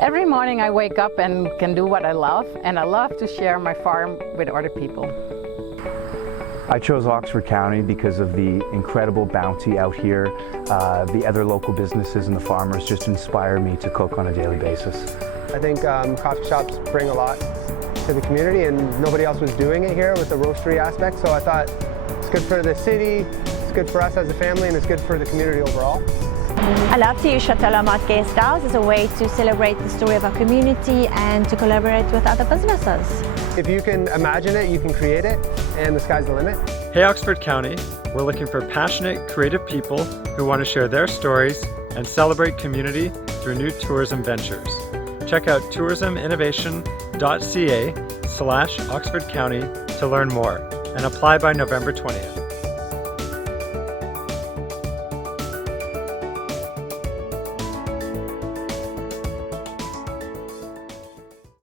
Every morning I wake up and can do what I love, and I love to share my farm with other people. I chose Oxford County because of the incredible bounty out here. The other local businesses and the farmers just inspire me to cook on a daily basis. I think coffee shops bring a lot to the community, and nobody else was doing it here with the roastery aspect, so I thought it's good for the city, it's good for us as a family, and it's good for the community overall. I love to use Chateau La Motte Guest House as a way to celebrate the story of our community and to collaborate with other businesses. If you can imagine it, you can create it, and the sky's the limit. Hey Oxford County, we're looking for passionate, creative people who want to share their stories and celebrate community through new tourism ventures. Check out tourisminnovation.ca/Oxford County to learn more and apply by November 20th.